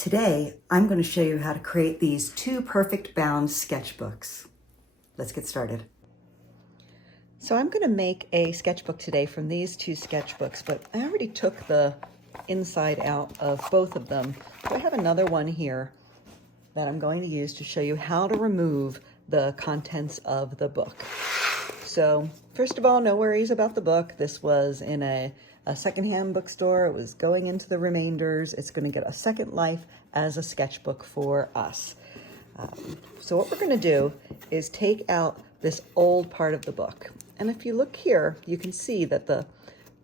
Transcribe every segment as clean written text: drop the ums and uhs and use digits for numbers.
Today, I'm going to show you how to create these two perfect bound sketchbooks. Let's get started. So I'm going to make a sketchbook today from these two sketchbooks, but I already took the inside out of both of them. So I have another one here that I'm going to use to show you how to remove the contents of the book. So first of all, no worries about the book. This was in a secondhand bookstore. It was going into the remainders. It's going to get a second life as a sketchbook for us. So what we're going to do is take out this old part of the book. And if you look here, you can see that the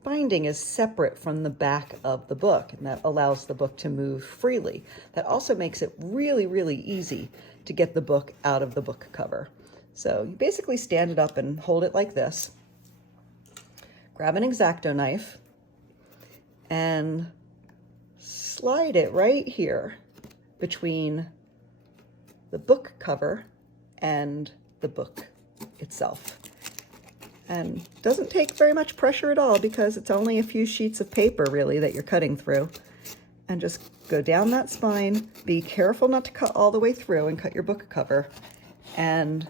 binding is separate from the back of the book, and that allows the book to move freely. That also makes it really, really easy to get the book out of the book cover. So you basically stand it up and hold it like this. Grab an X-Acto knife and slide it right here between the book cover and the book itself. And doesn't take very much pressure at all because it's only a few sheets of paper really that you're cutting through. And just go down that spine. Be careful not to cut all the way through and cut your book cover, and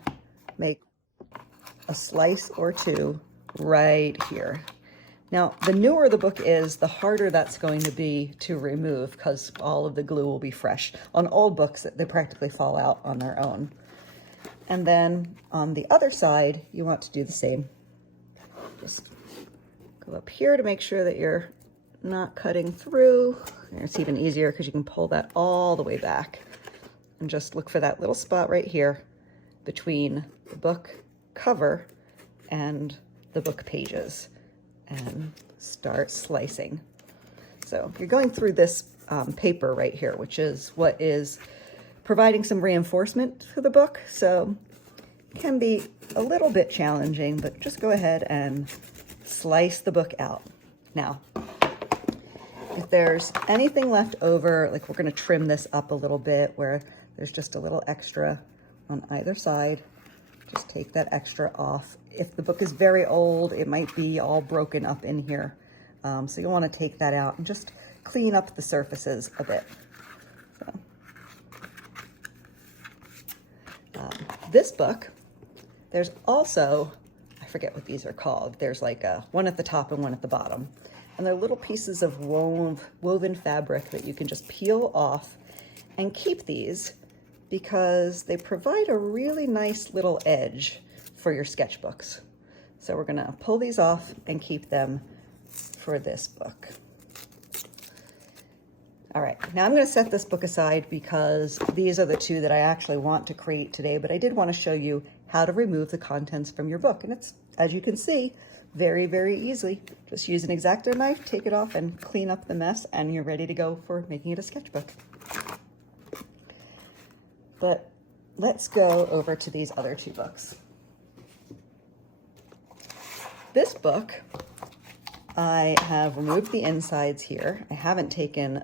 make a slice or two right here. Now, the newer the book is, the harder that's going to be to remove because all of the glue will be fresh. On old books, they practically fall out on their own. And then on the other side, you want to do the same. Just go up here to make sure that you're not cutting through. And it's even easier because you can pull that all the way back. And just look for that little spot right here between the book cover and the book pages, and start slicing. So you're going through this paper right here, which is what is providing some reinforcement for the book. So it can be a little bit challenging, but just go ahead and slice the book out. Now, if there's anything left over, like we're going to trim this up a little bit where there's just a little extra on either side, just take that extra off. If the book is very old, it might be all broken up in here. So you'll want to take that out and just clean up the surfaces a bit. So, this book, there's also, I forget what these are called. There's like one at the top and one at the bottom. And they're little pieces of woven fabric that you can just peel off and keep these, because they provide a really nice little edge for your sketchbooks. So we're gonna pull these off and keep them for this book. All right, now I'm gonna set this book aside because these are the two that I actually want to create today, but I did wanna show you how to remove the contents from your book. And it's, as you can see, very, very easy. Just use an X-Acto knife, take it off and clean up the mess, and you're ready to go for making it a sketchbook. But let's go over to these other two books. This book, I have removed the insides here. I haven't taken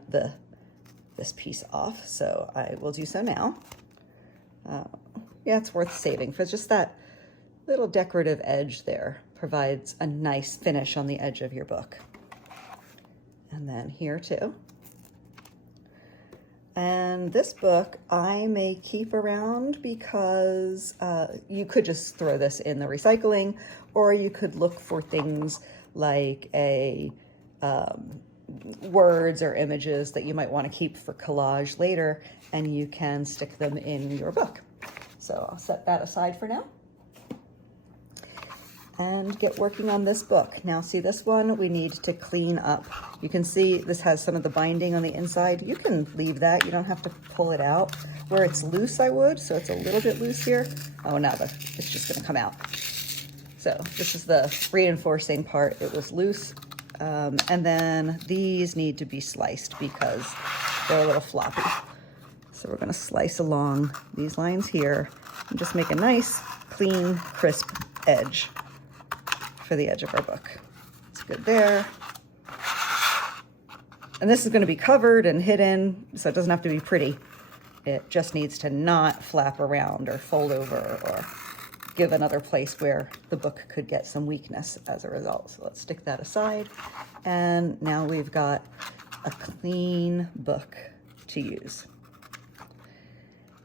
this piece off, so I will do so now. Yeah, it's worth saving for just that little decorative edge there. Provides a nice finish on the edge of your book. And then here too. And this book I may keep around because you could just throw this in the recycling, or you could look for things like words or images that you might want to keep for collage later, and you can stick them in your book. So I'll set that aside for now and get working on this book. Now see, this one we need to clean up. You can see this has some of the binding on the inside. You can leave that, you don't have to pull it out. Where it's loose I would, so it's a little bit loose here. Oh, now it's just gonna come out. So this is the reinforcing part. It was loose. And then these need to be sliced because they're a little floppy. So we're gonna slice along these lines here and just make a nice, clean, crisp edge for the edge of our book. It's good there. And this is going to be covered and hidden, so it doesn't have to be pretty. It just needs to not flap around or fold over or give another place where the book could get some weakness as a result. So let's stick that aside. And now we've got a clean book to use.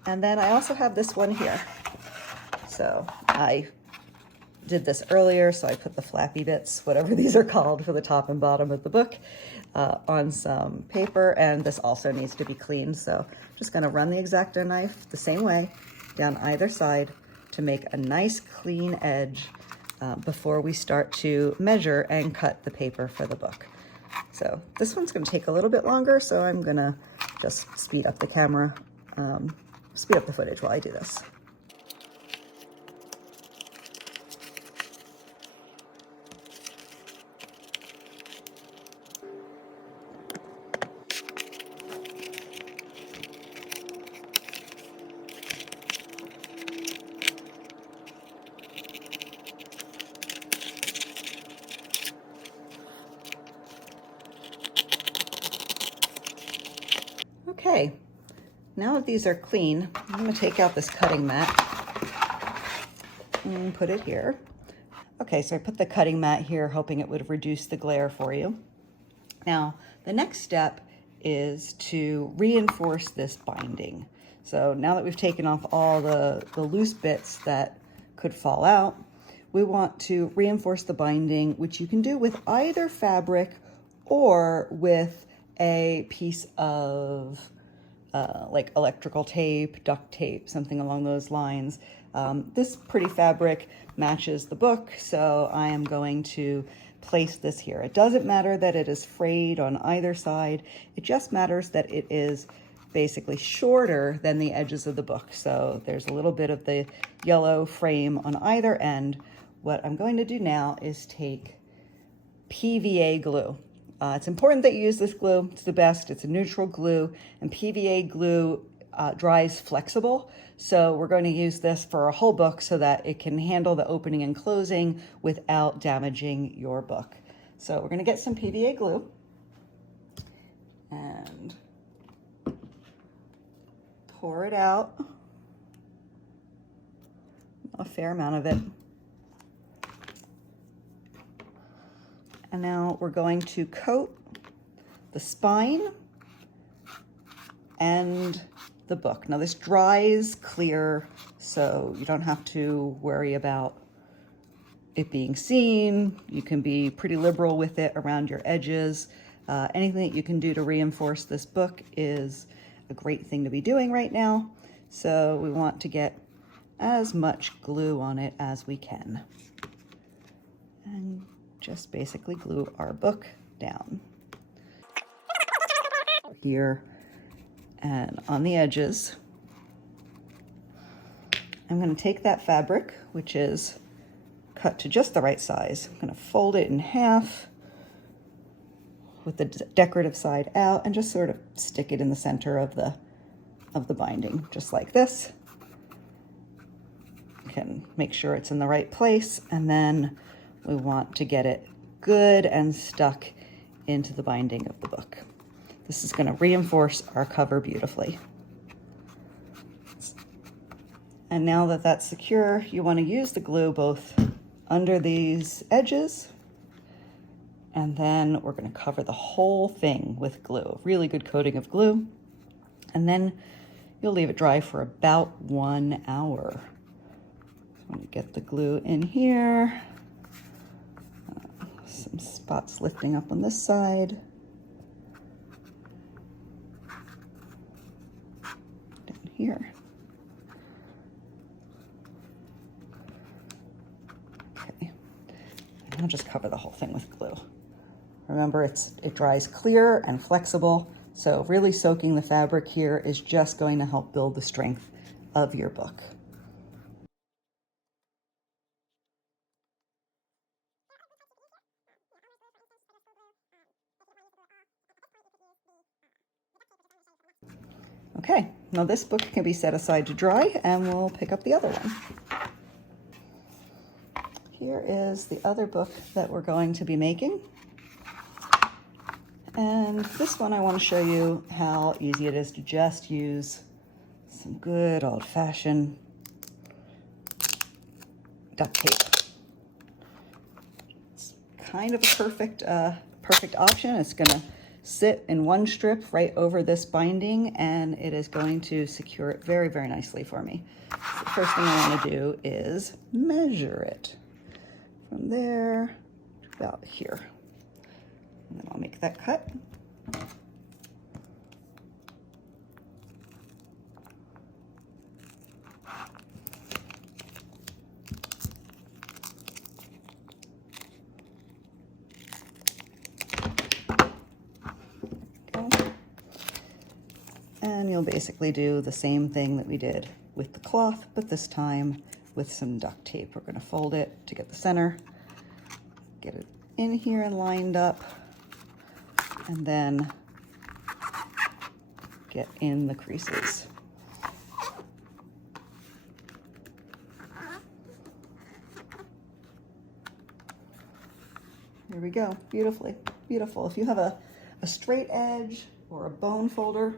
And then I also have this one here. So I did this earlier, so I put the flappy bits, whatever these are called, for the top and bottom of the book on some paper, and this also needs to be cleaned. So I'm just gonna run the X-Acto knife the same way down either side to make a nice clean edge before we start to measure and cut the paper for the book. So this one's gonna take a little bit longer, so I'm gonna just speed up the camera, speed up the footage while I do this. Okay, now that these are clean, I'm going to take out this cutting mat and put it here. Okay, so I put the cutting mat here hoping it would reduce the glare for you. Now, the next step is to reinforce this binding. So now that we've taken off all the loose bits that could fall out, we want to reinforce the binding, which you can do with either fabric or with a piece of like electrical tape, duct tape, something along those lines. This pretty fabric matches the book, so I am going to place this here. It doesn't matter that it is frayed on either side. It just matters that it is basically shorter than the edges of the book. So there's a little bit of the yellow frame on either end. What I'm going to do now is take PVA glue. It's important that you use this glue. It's the best. It's a neutral glue, and PVA glue dries flexible. So we're going to use this for a whole book so that it can handle the opening and closing without damaging your book. So we're going to get some PVA glue and pour it out, a fair amount of it. And now we're going to coat the spine and the book. Now this dries clear, so you don't have to worry about it being seen. You can be pretty liberal with it around your edges. Anything that you can do to reinforce this book is a great thing to be doing right now. So we want to get as much glue on it as we can. And just basically glue our book down here and on the edges. I'm going to take that fabric, which is cut to just the right size. I'm going to fold it in half with the decorative side out and just sort of stick it in the center of the binding, just like this. You can make sure it's in the right place, and then we want to get it good and stuck into the binding of the book. This is going to reinforce our cover beautifully. And now that that's secure, you want to use the glue both under these edges, and then we're going to cover the whole thing with glue, a really good coating of glue, and then you'll leave it dry for about 1 hour. I'm going to get the glue in here. Some spots lifting up on this side. Down here. Okay. And I'll just cover the whole thing with glue. Remember, it dries clear and flexible, so really soaking the fabric here is just going to help build the strength of your book. Okay, now this book can be set aside to dry, and we'll pick up the other one. Here is the other book that we're going to be making. And this one I want to show you how easy it is to just use some good old-fashioned duct tape. It's kind of a perfect option. It's going to sit in one strip right over this binding, and it is going to secure it very, very nicely for me. So the first thing I want to do is measure it from there to about here. And then I'll make that cut. And you'll basically do the same thing that we did with the cloth, but this time with some duct tape. We're going to fold it to get the center, get it in here and lined up, and then get in the creases. There we go, beautifully, beautiful. If you have a straight edge or a bone folder,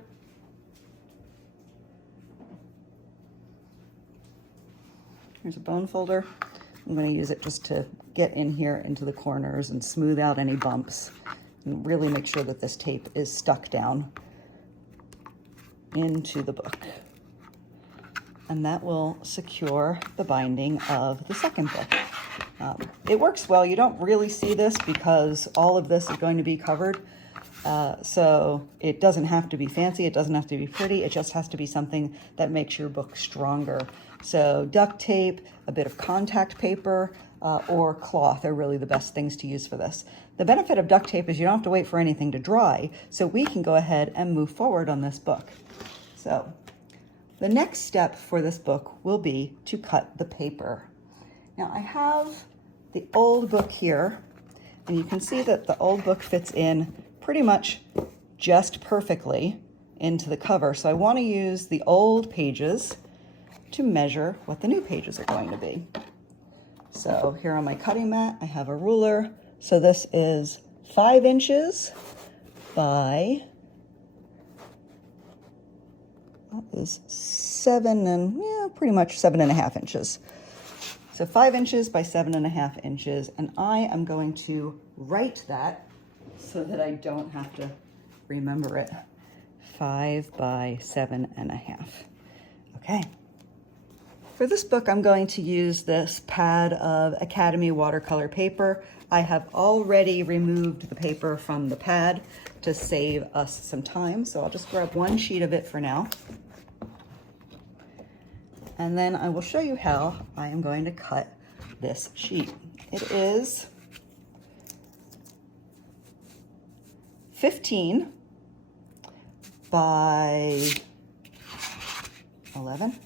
here's a bone folder. I'm going to use it just to get in here into the corners and smooth out any bumps and really make sure that this tape is stuck down into the book. And that will secure the binding of the second book. It works well. You don't really see this because all of this is going to be covered. So it doesn't have to be fancy. It doesn't have to be pretty. It just has to be something that makes your book stronger. So duct tape, a bit of contact paper, or cloth are really the best things to use for this. The benefit of duct tape is you don't have to wait for anything to dry, so we can go ahead and move forward on this book. So the next step for this book will be to cut the paper. Now I have the old book here, and you can see that the old book fits in pretty much just perfectly into the cover. So I want to use the old pages to measure what the new pages are going to be. So here on my cutting mat, I have a ruler. So this is 5 inches by, that is 7 and, yeah, pretty much 7.5 inches. So 5 inches by 7.5 inches. And I am going to write that so that I don't have to remember it. 5 by 7.5. Okay. For this book, I'm going to use this pad of Academy watercolor paper. I have already removed the paper from the pad to save us some time. So I'll just grab one sheet of it for now. And then I will show you how I am going to cut this sheet. It is 15 by 11.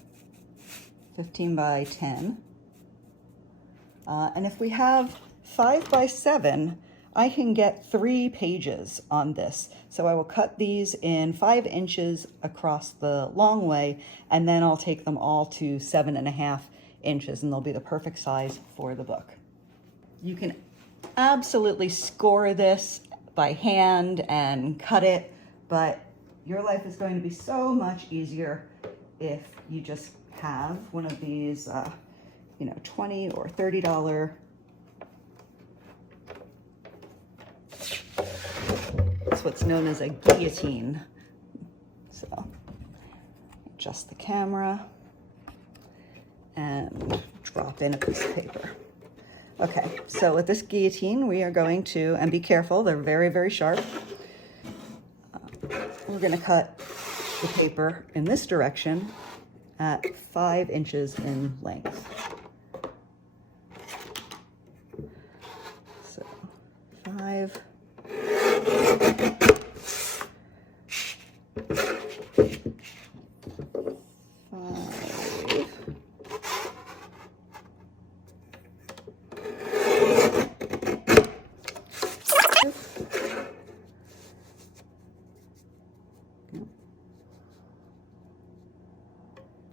15 by 10. And if we have 5 by 7, I can get 3 pages on this. So I will cut these in 5 inches across the long way, and then I'll take them all to 7.5 inches, and they'll be the perfect size for the book. You can absolutely score this by hand and cut it, but your life is going to be so much easier if you just have one of these, $20 or $30 it's what's known as a guillotine. So adjust the camera and drop in a piece of paper. Okay, so with this guillotine, we are going to, and be careful, they're very, very sharp. We're going to cut the paper in this direction at 5 inches in length. So 5.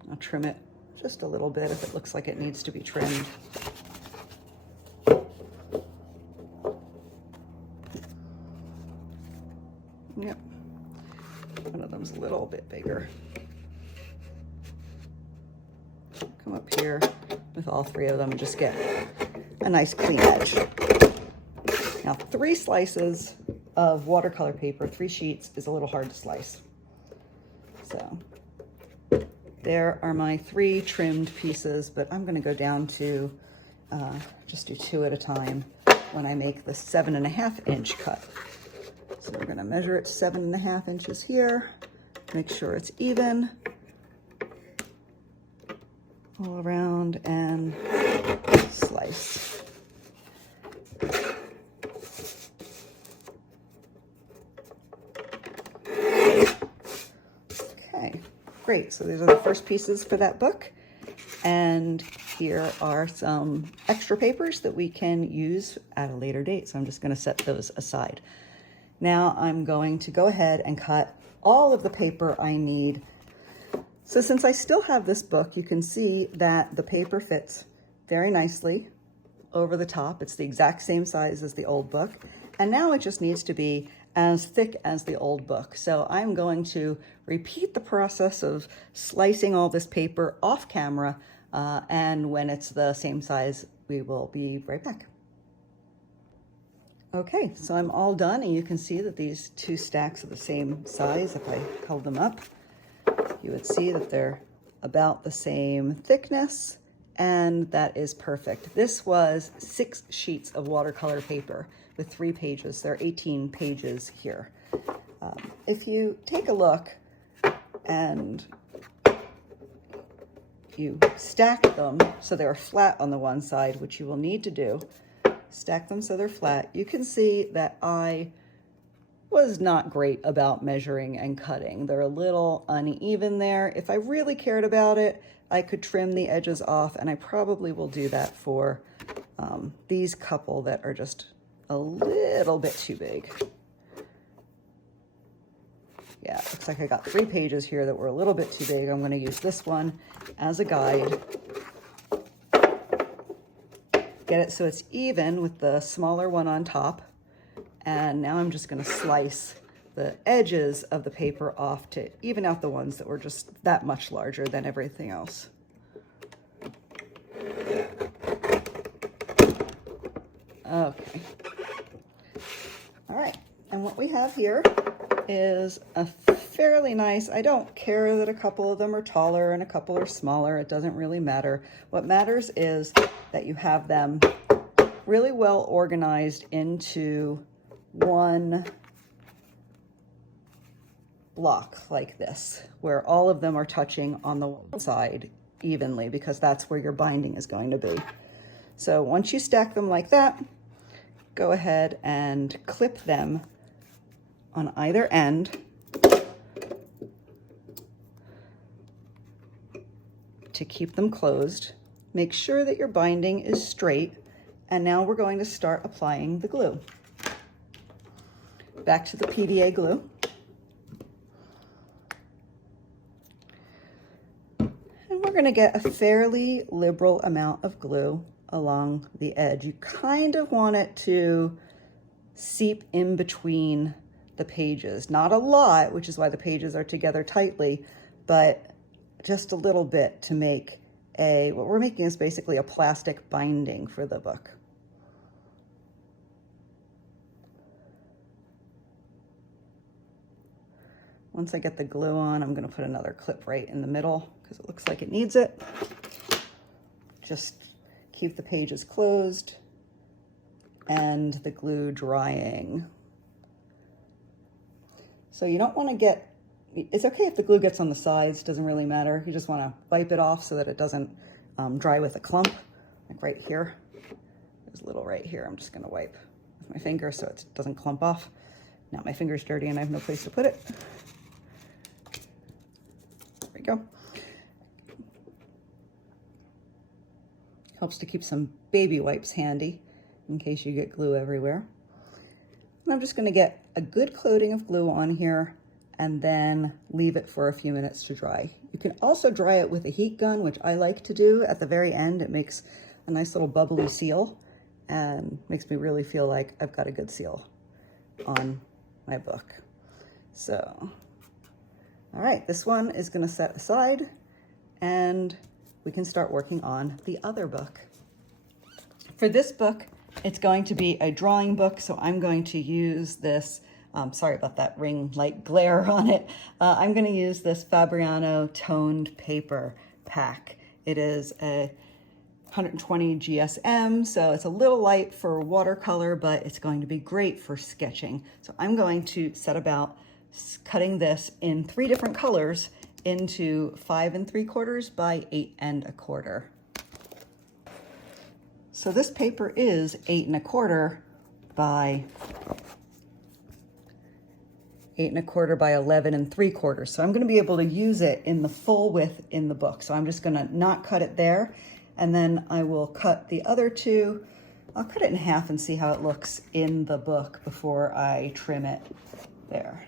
I'll trim it just a little bit if it looks like it needs to be trimmed. Yep, one of them's a little bit bigger. Come up here with all 3 of them and just get a nice clean edge. Now 3 slices of watercolor paper, 3 sheets, is a little hard to slice. So there are my 3 trimmed pieces, but I'm going to go down to just do 2 at a time when I make the 7.5 inch cut. So we're going to measure it 7.5 inches here, make sure it's even all around, and slice. Okay, great. So these are the first pieces for that book. And here are some extra papers that we can use at a later date. So I'm just going to set those aside. Now I'm going to go ahead and cut all of the paper I need. So since I still have this book, you can see that the paper fits very nicely over the top. It's the exact same size as the old book. And now it just needs to be as thick as the old book. So I'm going to repeat the process of slicing all this paper off camera. And when it's the same size, we will be right back. Okay, so I'm all done, and you can see that these 2 stacks are the same size. If I held them up, you would see that they're about the same thickness, and that is perfect. This was 6 sheets of watercolor paper with 3 pages. There are 18 pages here. If you take a look and you stack them so they're flat on the one side, which you will need to do, stack them so they're flat, you can see that I was not great about measuring and cutting. They're a little uneven there. If I really cared about it, I could trim the edges off, and I probably will do that for these couple that are just a little bit too big. Yeah, it looks like I got 3 pages here that were a little bit too big. I'm going to use this one as a guide. Get it so it's even with the smaller one on top. And now I'm just going to slice the edges of the paper off to even out the ones that were just that much larger than everything else. Okay. All right, and what we have here is a fairly nice, I don't care that a couple of them are taller and a couple are smaller, it doesn't really matter. What matters is that you have them really well organized into one block like this, where all of them are touching on the one side evenly, because that's where your binding is going to be. So once you stack them like that, go ahead and clip them on either end to keep them closed. Make sure that your binding is straight, and now we're going to start applying the glue. Back to the PVA glue. And we're going to get a fairly liberal amount of glue along the edge. You kind of want it to seep in between the pages. Not a lot, which is why the pages are together tightly, but just a little bit to make what we're making is basically a plastic binding for the book. Once I get the glue on, I'm going to put another clip right in the middle because it looks like it needs it. Just keep the pages closed and the glue drying. So you don't want to get, it's okay if the glue gets on the sides, doesn't really matter. You just want to wipe it off so that it doesn't dry with a clump, like right here. There's a little right here. I'm just going to wipe with my finger so it doesn't clump off. Now my finger's dirty and I have no place to put it. There we go. Helps to keep some baby wipes handy in case you get glue everywhere. And I'm just going to get a good coating of glue on here and then leave it for a few minutes to dry. You can also dry it with a heat gun, which I like to do at the very end. It makes a nice little bubbly seal and makes me really feel like I've got a good seal on my book. So, all right, this one is going to set aside and we can start working on the other book. For this book, it's going to be a drawing book, so I'm going to use this Sorry about that ring light glare on it. I'm going to use this Fabriano toned paper pack. It is a 120 GSM, so it's a little light for watercolor, but it's going to be great for sketching. So I'm going to set about cutting this in 3 different colors into 5 3/4 by 8 1/4. So this paper is 8 1/4 by 8 1/4 by 11 3/4. So I'm going to be able to use it in the full width in the book. So I'm just going to not cut it there, and then I will cut the other 2. I'll cut it in half and see how it looks in the book before I trim it there.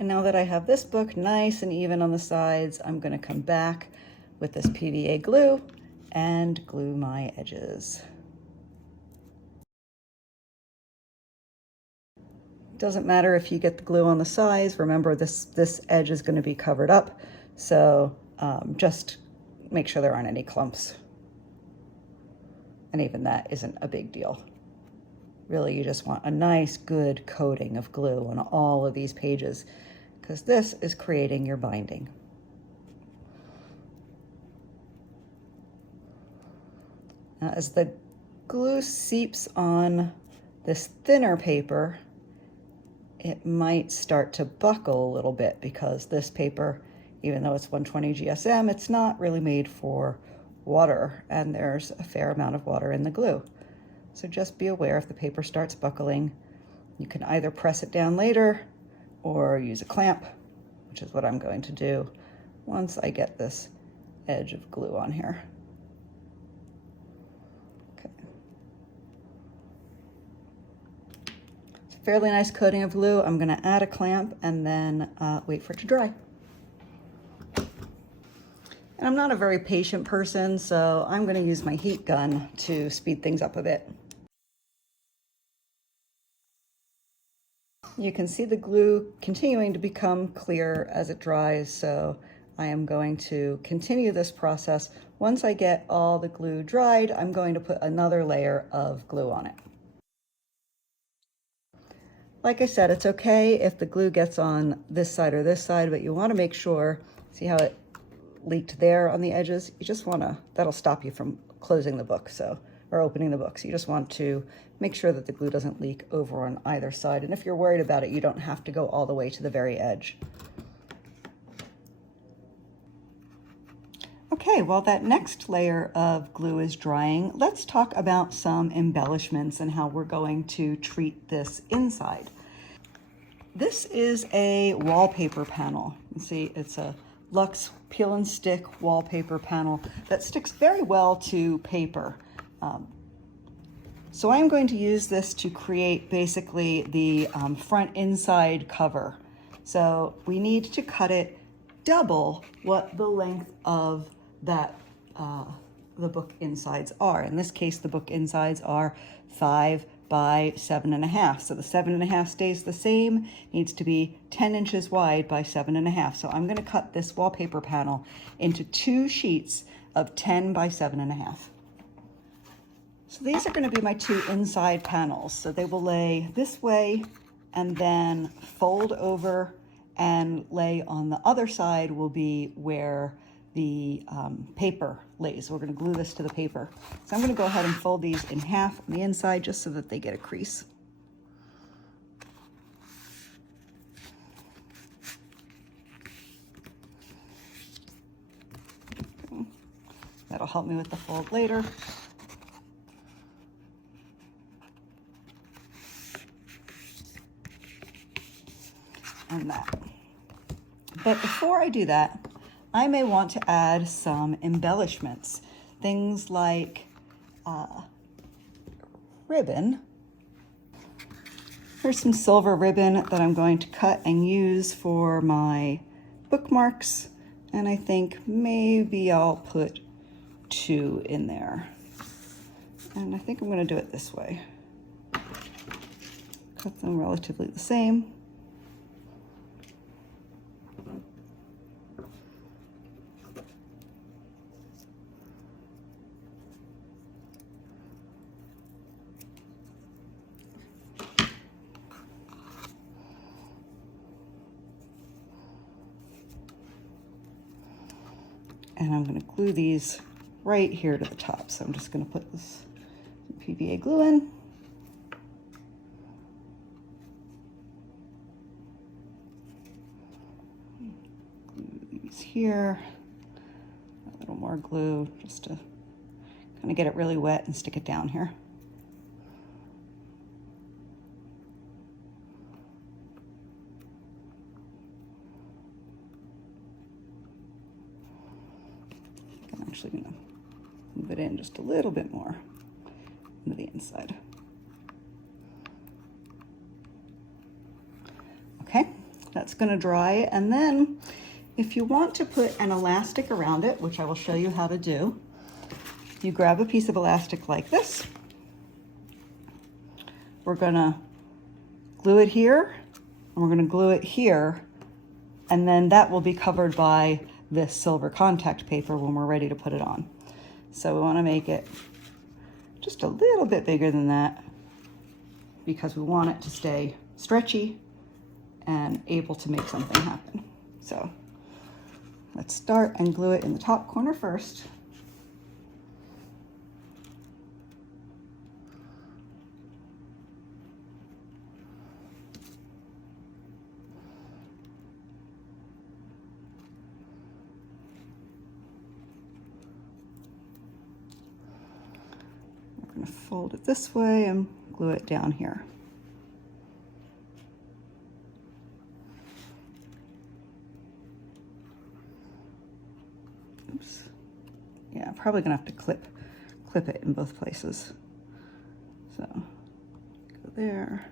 And now that I have this book nice and even on the sides, I'm going to come back with this PVA glue and glue my edges. Doesn't matter if you get the glue on the sides. Remember, this edge is going to be covered up, so just make sure there aren't any clumps. And even that isn't a big deal. Really, you just want a nice, good coating of glue on all of these pages, because this is creating your binding. Now, as the glue seeps on this thinner paper, it might start to buckle a little bit, because this paper, even though it's 120 GSM, it's not really made for water, and there's a fair amount of water in the glue. So just be aware if the paper starts buckling. You can either press it down later or use a clamp, which is what I'm going to do once I get this edge of glue on here. Okay. It's a fairly nice coating of glue. I'm going to add a clamp and then wait for it to dry. And I'm not a very patient person, so I'm going to use my heat gun to speed things up a bit. You can see the glue continuing to become clear as it dries, so I am going to continue this process. Once I get all the glue dried, I'm going to put another layer of glue on it. Like I said, it's okay if the glue gets on this side or this side, but you want to make sure, see how it leaked there on the edges? You just want to, that'll stop you from closing the book, or opening the book. So you just want to make sure that the glue doesn't leak over on either side. And if you're worried about it, you don't have to go all the way to the very edge. Okay, while that next layer of glue is drying, let's talk about some embellishments and how we're going to treat this inside. This is a wallpaper panel. You see, it's a Luxe peel and stick wallpaper panel that sticks very well to paper. So I'm going to use this to create basically the front inside cover. So we need to cut it double what the length of that the book insides are. In this case, the book insides are 5 by 7.5. So the 7.5 stays the same, needs to be 10 inches wide by 7.5. So I'm going to cut this wallpaper panel into 2 sheets of 10 by 7.5. So these are going to be my 2 inside panels. So they will lay this way and then fold over, and lay on the other side will be where the paper lays. We're going to glue this to the paper. So I'm going to go ahead and fold these in half on the inside just so that they get a crease. Okay. That'll help me with the fold later. And that. But before I do that, I may want to add some embellishments, things like ribbon. Here's some silver ribbon that I'm going to cut and use for my bookmarks, and I think maybe I'll put 2 in there. And I think I'm going to do it this way. Cut them relatively the same. And I'm going to glue these right here to the top. So I'm just going to put this PVA glue in. Glue these here. A little more glue just to kind of get it really wet and stick it down here. I'm actually going to move it in just a little bit more into the inside. Okay, that's going to dry, and then if you want to put an elastic around it, which I will show you how to do, you grab a piece of elastic like this. We're going to glue it here, and we're going to glue it here, and then that will be covered by this silver contact paper when we're ready to put it on. So we want to make it just a little bit bigger than that because we want it to stay stretchy and able to make something happen. So let's start and glue it in the top corner first. We're going to fold it this way and glue it down here. Oops. Yeah, I'm probably gonna have to clip it in both places. So go there,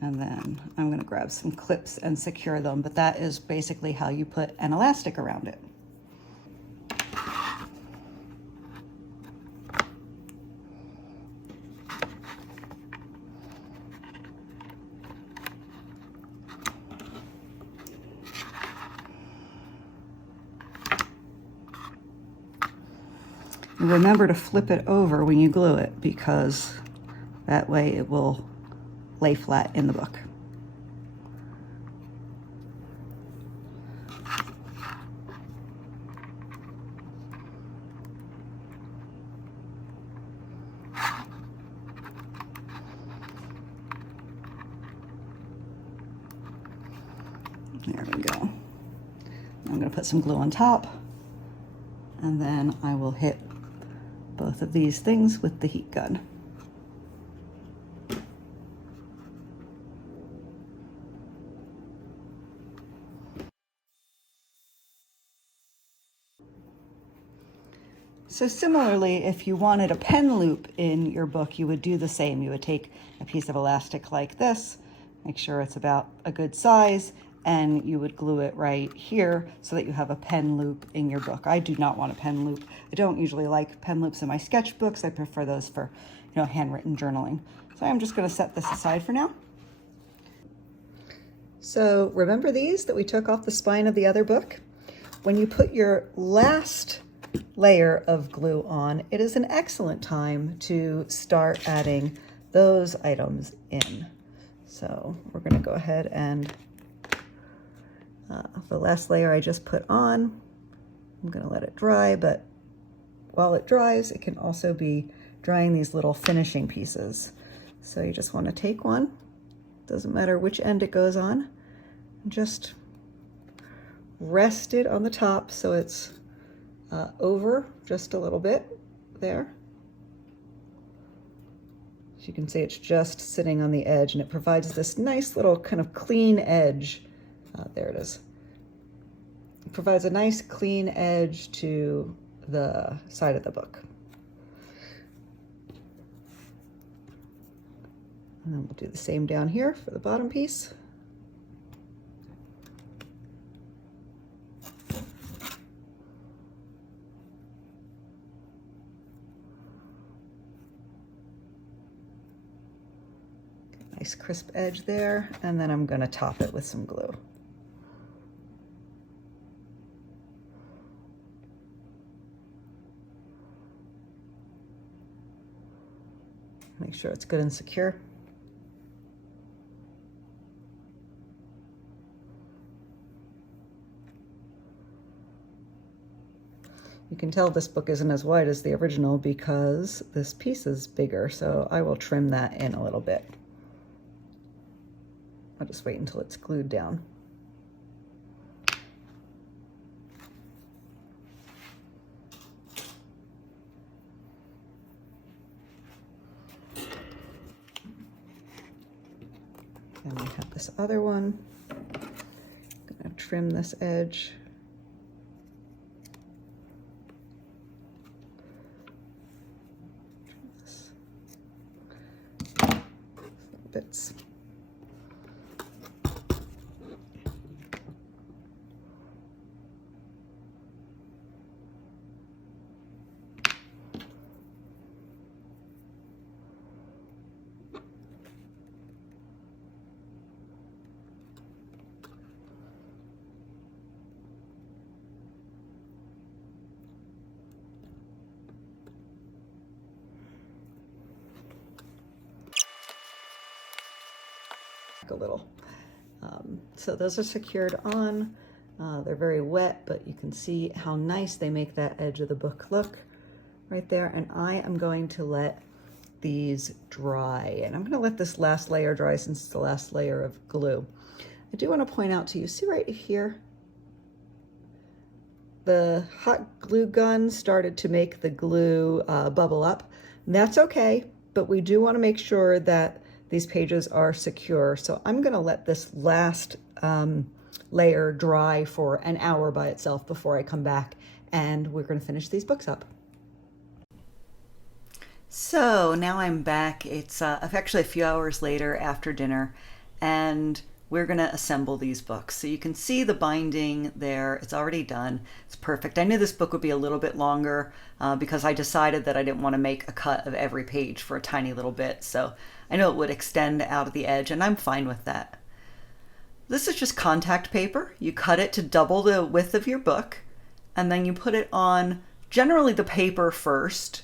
and then I'm gonna grab some clips and secure them, but that is basically how you put an elastic around it. Remember to flip it over when you glue it because that way it will lay flat in the book. There we go. I'm going to put some glue on top, and then I will hit both of these things with the heat gun. So similarly, if you wanted a pen loop in your book, you would do the same. You would take a piece of elastic like this, make sure it's about a good size, and you would glue it right here so that you have a pen loop in your book. I do not want a pen loop. I don't usually like pen loops in my sketchbooks. I prefer those for, handwritten journaling. So I'm just going to set this aside for now. So remember these that we took off the spine of the other book? When you put your last layer of glue on, it is an excellent time to start adding those items in. So we're going to go ahead and the last layer I just put on, I'm going to let it dry, but while it dries, it can also be drying these little finishing pieces. So you just want to take one, doesn't matter which end it goes on, and just rest it on the top so it's over just a little bit there. As you can see, it's just sitting on the edge, and it provides this nice little kind of clean edge. There it is. It provides a nice clean edge to the side of the book. And then we'll do the same down here for the bottom piece. Nice crisp edge there, and then I'm going to top it with some glue. Make sure it's good and secure. You can tell this book isn't as wide as the original because this piece is bigger, so I will trim that in a little bit. I'll just wait until it's glued down. And we have this other one. I'm gonna trim this edge. Bits. A little. So those are secured on. They're very wet, but you can see how nice they make that edge of the book look right there. And I am going to let these dry. And I'm going to let this last layer dry since it's the last layer of glue. I do want to point out to you, see right here? The hot glue gun started to make the glue bubble up. And that's okay, but we do want to make sure that these pages are secure. So I'm going to let this last layer dry for an hour by itself before I come back, and we're going to finish these books up. So now I'm back. It's actually a few hours later after dinner, and we're going to assemble these books. So you can see the binding there. It's already done. It's perfect. I knew this book would be a little bit longer because I decided that I didn't want to make a cut of every page for a tiny little bit. So I know it would extend out at the edge, and I'm fine with that. This is just contact paper. You cut it to double the width of your book, and then you put it on generally the paper first,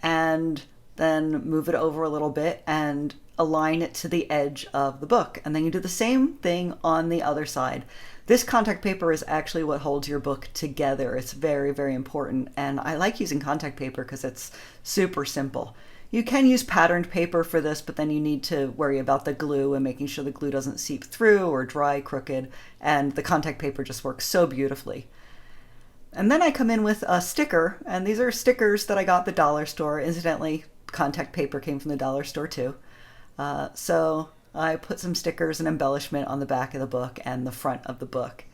and then move it over a little bit and align it to the edge of the book. And then you do the same thing on the other side. This contact paper is actually what holds your book together. It's very, very important. And I like using contact paper because it's super simple. You can use patterned paper for this, but then you need to worry about the glue and making sure the glue doesn't seep through or dry crooked. And the contact paper just works so beautifully. And then I come in with a sticker, and these are stickers that I got at the dollar store. Incidentally, contact paper came from the dollar store too. So I put some stickers and embellishment on the back of the book and the front of the book.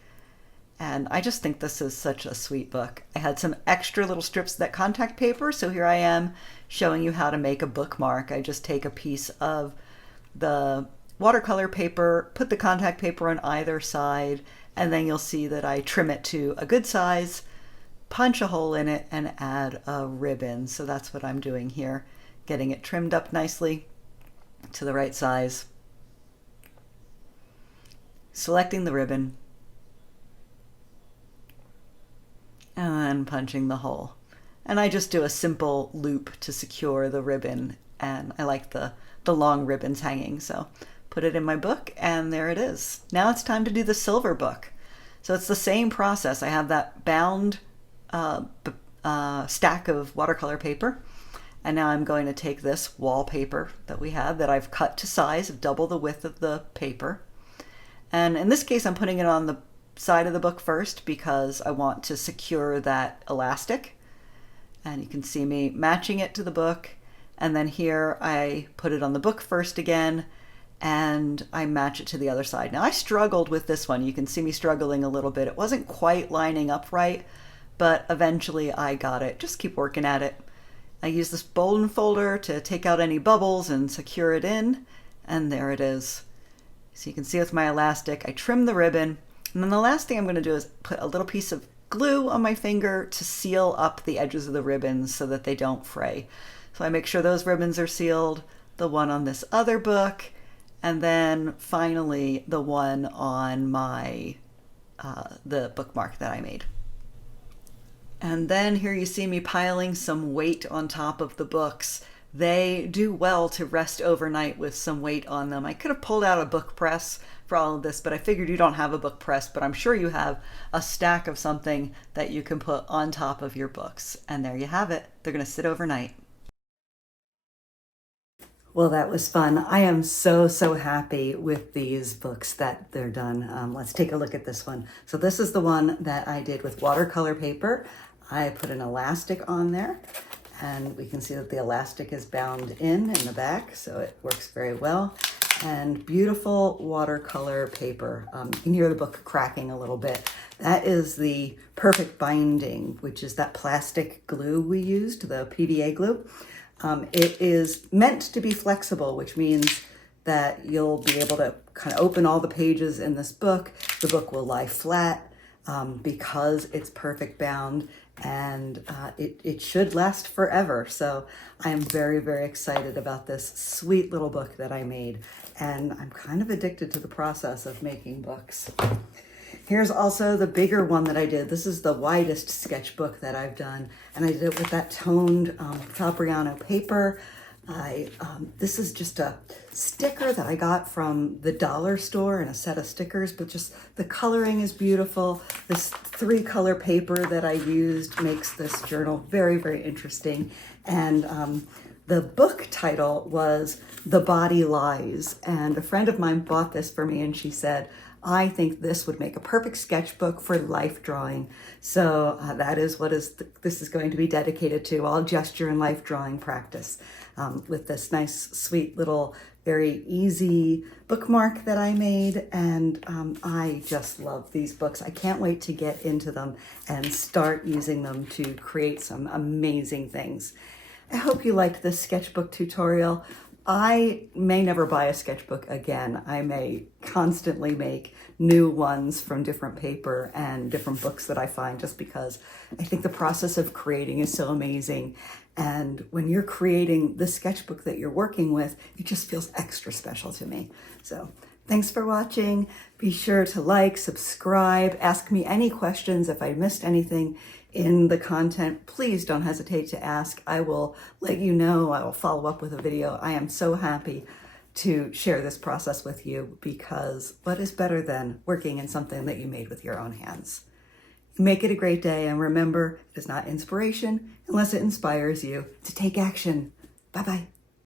And I just think this is such a sweet book. I had some extra little strips of that contact paper, so here I am showing you how to make a bookmark. I just take a piece of the watercolor paper, put the contact paper on either side, and then you'll see that I trim it to a good size, punch a hole in it, and add a ribbon. So that's what I'm doing here, getting it trimmed up nicely to the right size, selecting the ribbon, and then punching the hole. And I just do a simple loop to secure the ribbon, and I like the long ribbons hanging, so put it in my book, and there it is. Now it's time to do the silver book. So it's the same process. I have that bound stack of watercolor paper, and now I'm going to take this wallpaper that we have that I've cut to size of double the width of the paper. And in this case, I'm putting it on the side of the book first because I want to secure that elastic. And you can see me matching it to the book. And then here I put it on the book first again, and I match it to the other side. Now I struggled with this one. You can see me struggling a little bit. It wasn't quite lining up right, but eventually I got it. Just keep working at it. I use this Bolden folder to take out any bubbles and secure it in, and there it is. So you can see with my elastic, I trim the ribbon, and then the last thing I'm going to do is put a little piece of glue on my finger to seal up the edges of the ribbons so that they don't fray. So I make sure those ribbons are sealed, the one on this other book, and then finally the one on my the bookmark that I made. And then here you see me piling some weight on top of the books. they do well to rest overnight with some weight on them. I could have pulled out a book press for all of this, but I figured you don't have a book press, but I'm sure you have a stack of something that you can put on top of your books. And there you have it. They're going to sit overnight. Well, that was fun. I am so, so happy with these books that they're done. Let's take a look at this one. So this is the one that I did with watercolor paper. I put an elastic on there, and we can see that the elastic is bound in the back, so it works very well. And beautiful watercolor paper. You can hear the book cracking a little bit. That is the Perfect Binding, which is that plastic glue we used, the PVA glue. It is meant to be flexible, which means that you'll be able to kind of open all the pages in this book. The book will lie flat because it's perfect bound, and it should last forever. So I am very, very excited about this sweet little book that I made, and I'm kind of addicted to the process of making books. Here's also the bigger one that I did. This is the widest sketchbook that I've done, and I did it with that toned Fabriano paper. This is just a sticker that I got from the dollar store, and a set of stickers, but just the coloring is beautiful. This 3-color paper that I used makes this journal very, very interesting. And the book title was The Body Lies, and a friend of mine bought this for me, and she said, I think this would make a perfect sketchbook for life drawing. So that is what this is going to be dedicated to, all gesture and life drawing practice, with this nice, sweet little, very easy bookmark that I made. And I just love these books. I can't wait to get into them and start using them to create some amazing things. I hope you liked this sketchbook tutorial. I may never buy a sketchbook again. I may constantly make new ones from different paper and different books that I find, just because I think the process of creating is so amazing. And when you're creating the sketchbook that you're working with, it just feels extra special to me. So thanks for watching. Be sure to like, subscribe, ask me any questions. If I missed anything in the content, please don't hesitate to ask. I will let you know. I will follow up with a video. I am so happy to share this process with you, because what is better than working in something that you made with your own hands? Make it a great day, and remember, it is not inspiration unless it inspires you to take action. Bye-bye.